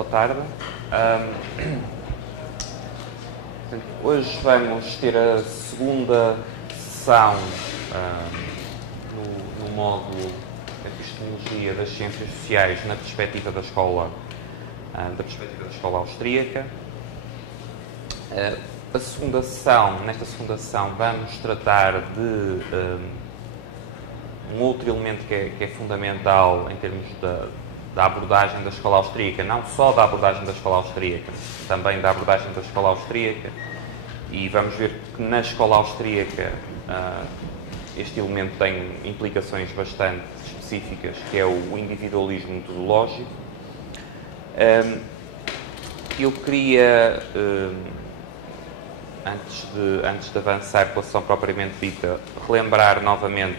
Boa tarde. Hoje vamos ter a segunda sessão no módulo Epistemologia das Ciências Sociais na perspectiva da escola austríaca. Nesta segunda sessão, vamos tratar de um outro elemento que é fundamental em termos da abordagem da escola austríaca, não só da abordagem da escola austríaca, também da abordagem da escola austríaca, e vamos ver que na escola austríaca este elemento tem implicações bastante específicas, que é o individualismo metodológico. Eu queria, antes de avançar com a sessão propriamente dita, relembrar novamente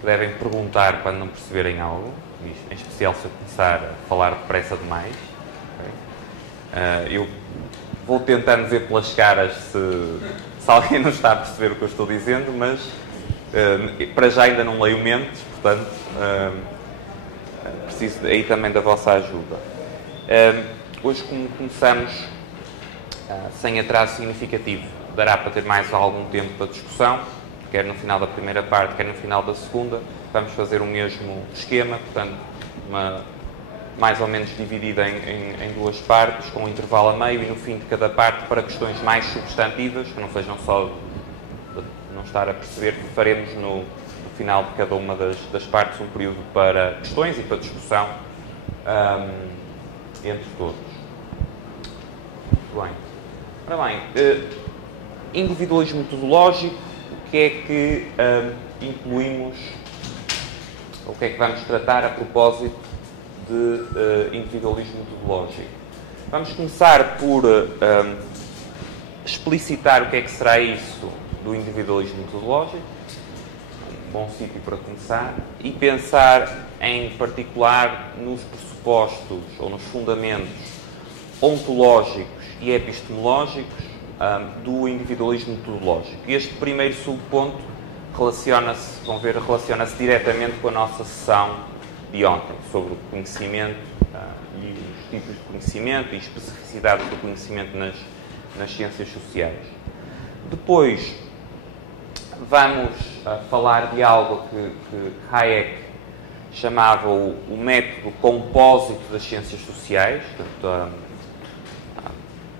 que devem perguntar quando não perceberem algo, em especial se eu começar a falar depressa demais. Okay? Eu vou tentando ver pelas caras se alguém não está a perceber o que eu estou dizendo, mas para já ainda não leio mentes, portanto preciso aí também da vossa ajuda. Hoje começamos sem atraso significativo. Dará para ter mais algum tempo para discussão, quer no final da primeira parte, quer no final da segunda. Vamos fazer o mesmo esquema, portanto, mais ou menos dividida em duas partes, com um intervalo a meio, e no fim de cada parte para questões mais substantivas, que não sejam só de não estar a perceber, que faremos no final de cada uma das partes um período para questões e para discussão entre todos. Muito bem. Ora bem, individualismo metodológico, o que é que incluímos, o que é que vamos tratar a propósito de individualismo metodológico? Vamos começar por explicitar o que é que será isso do individualismo metodológico, um bom sítio para começar, e pensar em particular nos pressupostos ou nos fundamentos ontológicos e epistemológicos do individualismo metodológico. Este primeiro subponto relaciona-se diretamente com a nossa sessão de ontem, sobre o conhecimento e os tipos de conhecimento e especificidades do conhecimento nas ciências sociais. Depois, vamos falar de algo que Hayek chamava o método compósito das ciências sociais, portanto,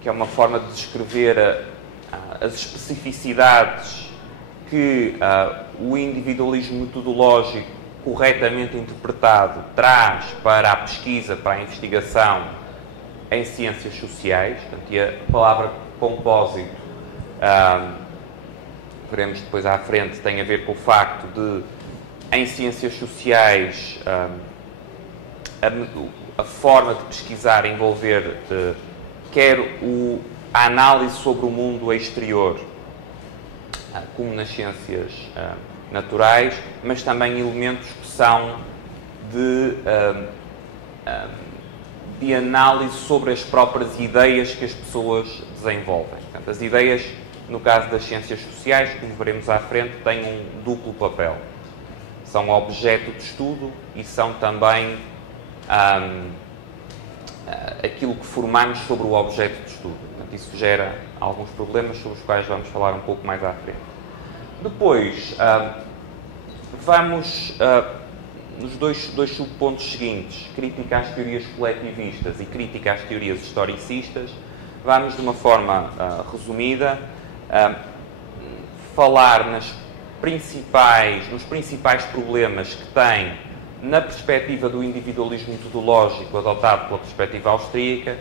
que é uma forma de descrever as especificidades que o individualismo metodológico, corretamente interpretado, traz para a pesquisa, para a investigação em ciências sociais. Portanto, e a palavra compósito, veremos depois à frente, tem a ver com o facto de, em ciências sociais, a forma de pesquisar envolver quer a análise sobre o mundo exterior, como nas ciências naturais, mas também elementos que são de análise sobre as próprias ideias que as pessoas desenvolvem. Portanto, as ideias, no caso das ciências sociais, como veremos à frente, têm um duplo papel. São objeto de estudo e são também aquilo que formamos sobre o objeto de estudo. Portanto, isso gera alguns problemas sobre os quais vamos falar um pouco mais à frente. Depois, vamos nos dois subpontos seguintes, crítica às teorias coletivistas e crítica às teorias historicistas. Vamos, de uma forma resumida, falar nos principais problemas que tem na perspectiva do individualismo metodológico adotado pela perspectiva austríaca,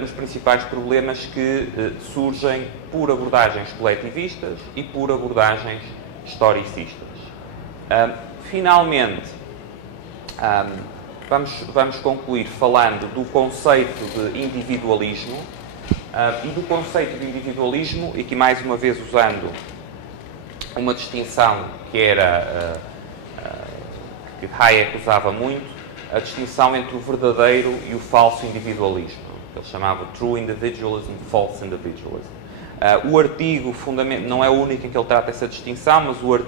nos principais problemas que surgem por abordagens coletivistas e por abordagens historicistas. Finalmente, vamos concluir falando do conceito de individualismo e do conceito de individualismo, e aqui mais uma vez usando uma distinção que que Hayek usava muito, a distinção entre o verdadeiro e o falso individualismo, que ele chamava True Individualism, False Individualism. O artigo não é o único em que ele trata essa distinção, mas o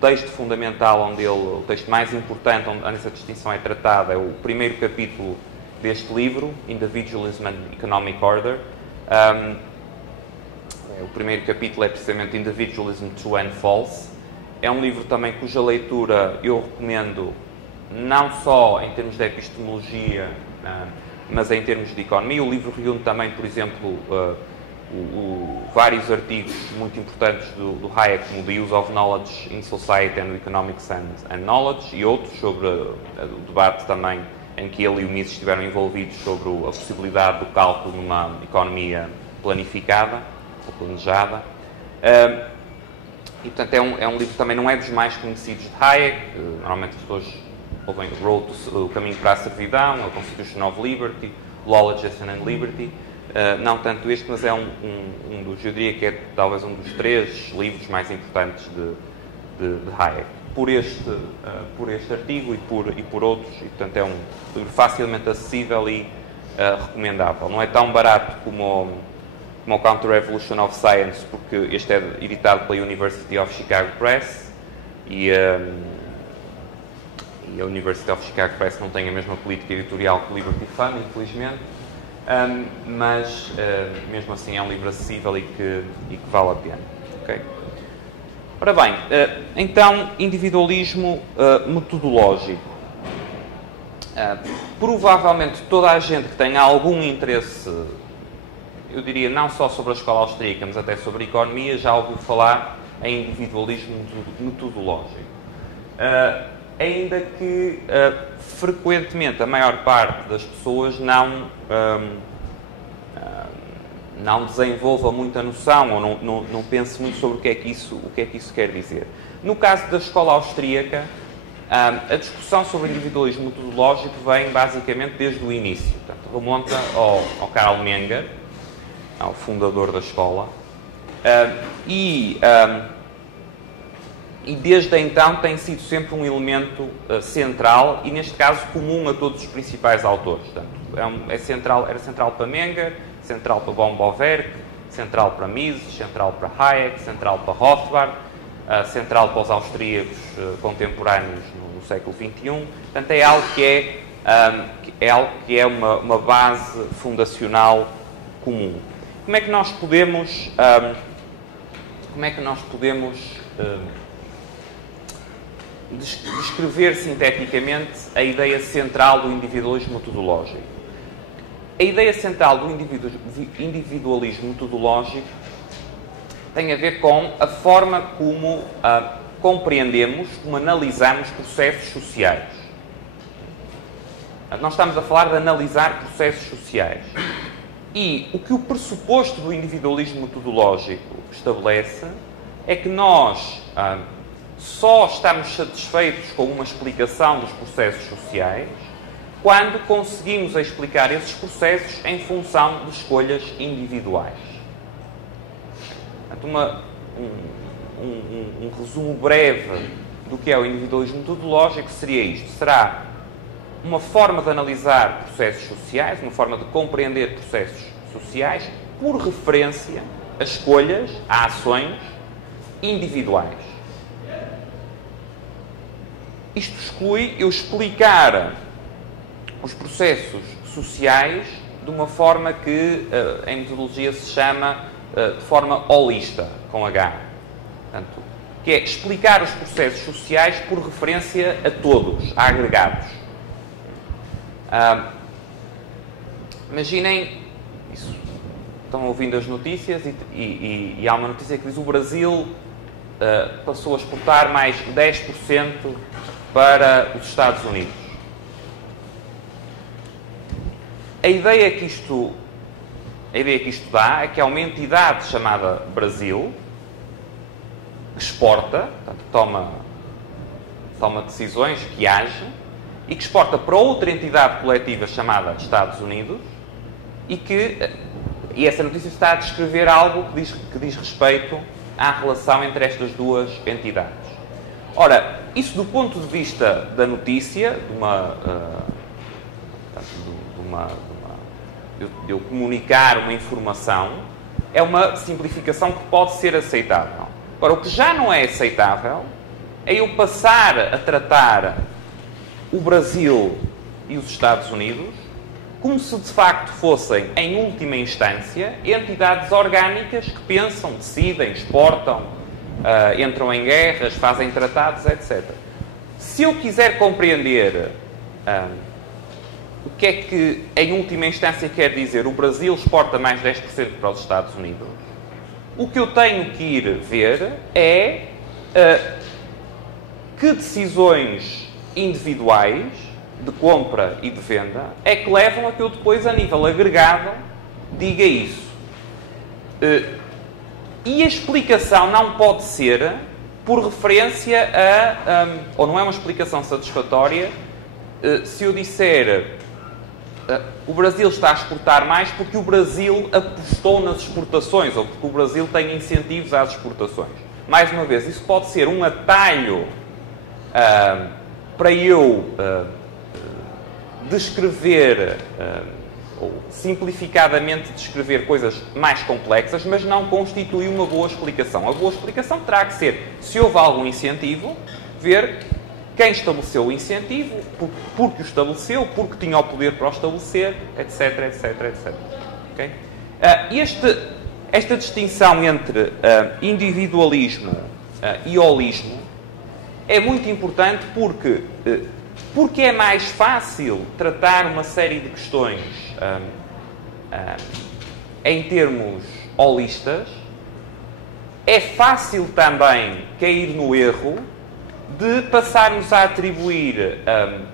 texto fundamental, o texto mais importante onde essa distinção é tratada, é o primeiro capítulo deste livro, Individualism and Economic Order. O primeiro capítulo é precisamente Individualism, True and False. É um livro também cuja leitura eu recomendo não só em termos de epistemologia, mas em termos de economia. O livro reúne também, por exemplo, vários artigos muito importantes do Hayek, como The Use of Knowledge in Society and Economics and Knowledge, e outros sobre o debate também em que ele e o Mises estiveram envolvidos sobre a possibilidade do cálculo numa economia planificada ou planejada. E, portanto, é um livro que também não é dos mais conhecidos de Hayek. Normalmente as pessoas ouvem o Caminho para a Servidão, a Constitution of Liberty, Law, Legislation and Liberty. Não tanto este, mas é um dos, eu diria que é talvez um dos 3 livros mais importantes de Hayek. Por este artigo e por outros, e portanto é um livro facilmente acessível e recomendável. Não é tão barato como o Counter-Revolution of Science, porque este é editado pela University of Chicago Press e a University of Chicago Press não tem a mesma política editorial que o Liberty Fund, infelizmente, mas mesmo assim é um livro acessível e que vale a pena. Okay? Ora bem, então, individualismo metodológico. Provavelmente toda a gente que tem algum interesse, eu diria não só sobre a escola austríaca, mas até sobre a economia, já ouviu falar em individualismo metodológico. Ainda que frequentemente a maior parte das pessoas não desenvolva muita noção ou não pense muito sobre o que é que isso quer dizer. No caso da escola austríaca, a discussão sobre o individualismo metodológico vem basicamente desde o início. Portanto, remonta ao Karl Menger, ao fundador da escola, e desde então tem sido sempre um elemento central e, neste caso, comum a todos os principais autores. Portanto, era central para Menger, central para von Beauverk, central para Mises, central para Hayek, central para Rothbard, central para os austríacos contemporâneos no século XXI. Portanto, é algo que é uma base fundacional comum. Como é que nós podemos descrever sinteticamente a ideia central do individualismo metodológico? A ideia central do individualismo metodológico tem a ver com a forma como compreendemos, como analisamos processos sociais. Nós estamos a falar de analisar processos sociais. E o que o pressuposto do individualismo metodológico estabelece é que nós só estamos satisfeitos com uma explicação dos processos sociais quando conseguimos explicar esses processos em função de escolhas individuais. Portanto, um resumo breve do que é o individualismo metodológico seria isto. Será uma forma de analisar processos sociais, uma forma de compreender processos sociais por referência a escolhas, a ações individuais. Isto exclui eu explicar os processos sociais de uma forma que em metodologia se chama de forma holista, com H. Portanto, que é explicar os processos sociais por referência a todos, a agregados. Imaginem, estão ouvindo as notícias e há uma notícia que diz que o Brasil passou a exportar mais 10% para os Estados Unidos. A ideia que isto dá é que há uma entidade chamada Brasil que exporta, portanto, toma decisões, que age, e que exporta para outra entidade coletiva chamada Estados Unidos e essa notícia está a descrever algo que diz respeito à relação entre estas duas entidades. Ora, isso do ponto de vista da notícia, de eu comunicar uma informação, é uma simplificação que pode ser aceitável. Agora, o que já não é aceitável é eu passar a tratar o Brasil e os Estados Unidos como se de facto fossem, em última instância, entidades orgânicas que pensam, decidem, exportam, entram em guerras, fazem tratados, etc. Se eu quiser compreender o que é que, em última instância, quer dizer o Brasil exporta mais 10% para os Estados Unidos, o que eu tenho que ir ver é que decisões individuais de compra e de venda é que levam a que eu depois, a nível agregado, diga isso. E a explicação não pode ser por referência a... ou não é uma explicação satisfatória se eu disser o Brasil está a exportar mais porque o Brasil apostou nas exportações ou porque o Brasil tem incentivos às exportações. Mais uma vez, isso pode ser um atalho para eu descrever, ou simplificadamente descrever coisas mais complexas, mas não constitui uma boa explicação. A boa explicação terá que ser, se houve algum incentivo, ver quem estabeleceu o incentivo, porque o estabeleceu, porque tinha o poder para o estabelecer, etc, etc, etc. Okay? Esta distinção entre individualismo e holismo é muito importante porque é mais fácil tratar uma série de questões em termos holistas. É fácil também cair no erro de passarmos a atribuir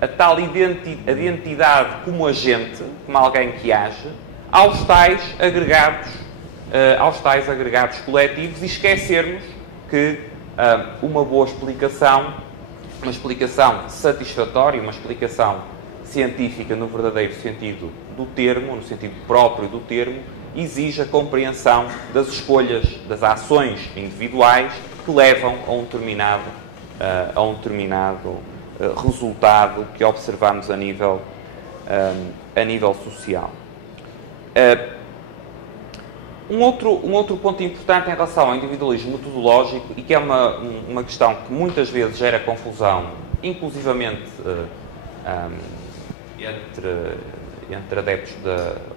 a tal identidade como agente, como alguém que age, aos tais agregados coletivos e esquecermos que uma boa explicação, uma explicação satisfatória, uma explicação científica no verdadeiro sentido do termo, no sentido próprio do termo, exige a compreensão das escolhas, das ações individuais que levam a um determinado resultado que observamos a nível social. Um outro ponto importante em relação ao individualismo metodológico, e que é uma questão que muitas vezes gera confusão, inclusivamente entre adeptos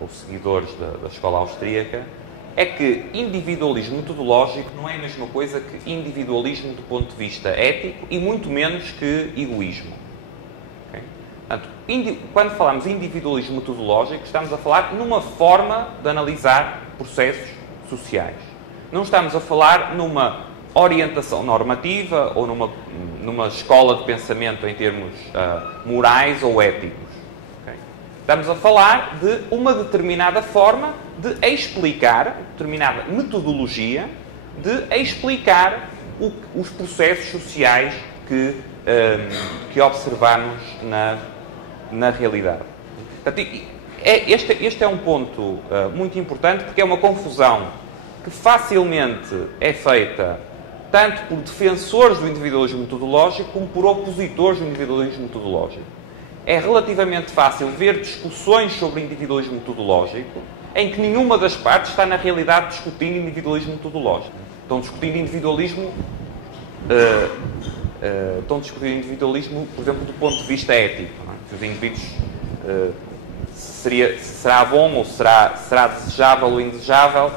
ou seguidores da escola austríaca, é que individualismo metodológico não é a mesma coisa que individualismo do ponto de vista ético e muito menos que egoísmo. Okay? Portanto, quando falamos de individualismo metodológico, estamos a falar numa forma de analisar processos sociais. Não estamos a falar numa orientação normativa ou numa escola de pensamento em termos morais ou éticos. Okay? Estamos a falar de uma determinada forma de explicar, determinada metodologia de explicar os processos sociais que observamos na realidade. Portanto, este é um ponto muito importante, porque é uma confusão que facilmente é feita tanto por defensores do individualismo metodológico como por opositores do individualismo metodológico. É relativamente fácil ver discussões sobre individualismo metodológico em que nenhuma das partes está, na realidade, discutindo individualismo metodológico. Estão discutindo individualismo, por exemplo, do ponto de vista ético. Não é? Se os indivíduos será bom ou será desejável ou indesejável,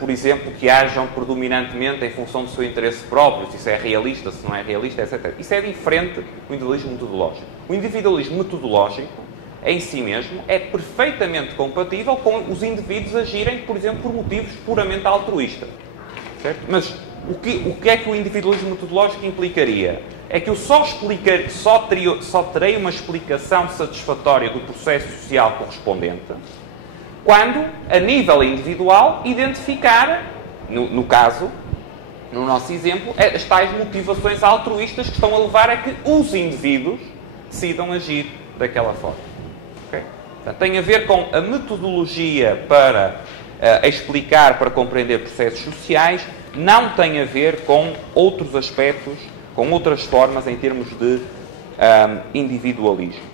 por exemplo, que hajam predominantemente em função do seu interesse próprio, se isso é realista, se não é realista, etc. Isso é diferente do individualismo metodológico. O individualismo metodológico, em si mesmo, é perfeitamente compatível com os indivíduos agirem, por exemplo, por motivos puramente altruístas. Certo? Mas o que é que o individualismo metodológico implicaria? É que eu só terei uma explicação satisfatória do processo social correspondente quando, a nível individual, identificar, no nosso exemplo, as tais motivações altruístas que estão a levar a que os indivíduos decidam agir daquela forma. Okay? Portanto, tem a ver com a metodologia para explicar, para compreender processos sociais, não tem a ver com outros aspectos, com outras formas em termos de individualismo.